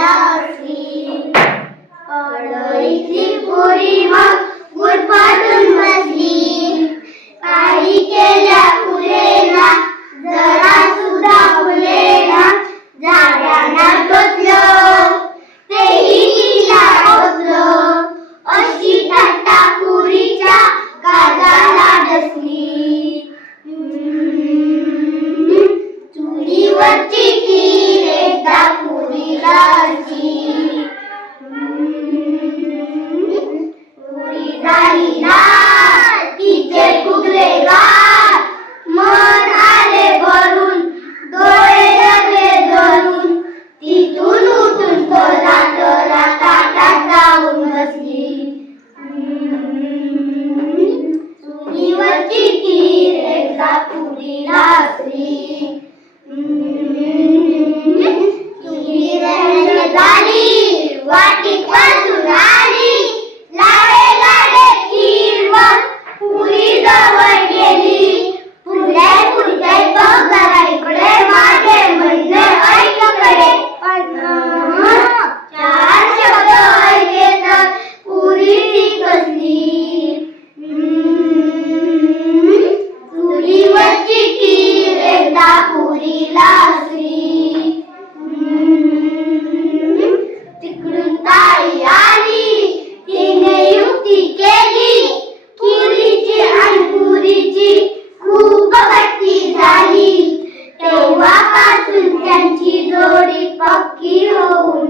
Yeah. वाटी पाजून आली. लाडे लाडे गेली. पुढे पुढे बघ इकडे. माझे म्हणजे ऐककडे चार शब्द ऐकले तर पुरी कसली? चुलीवरची खीर एकदा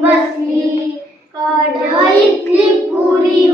मसली कढ़ाई थी पूरी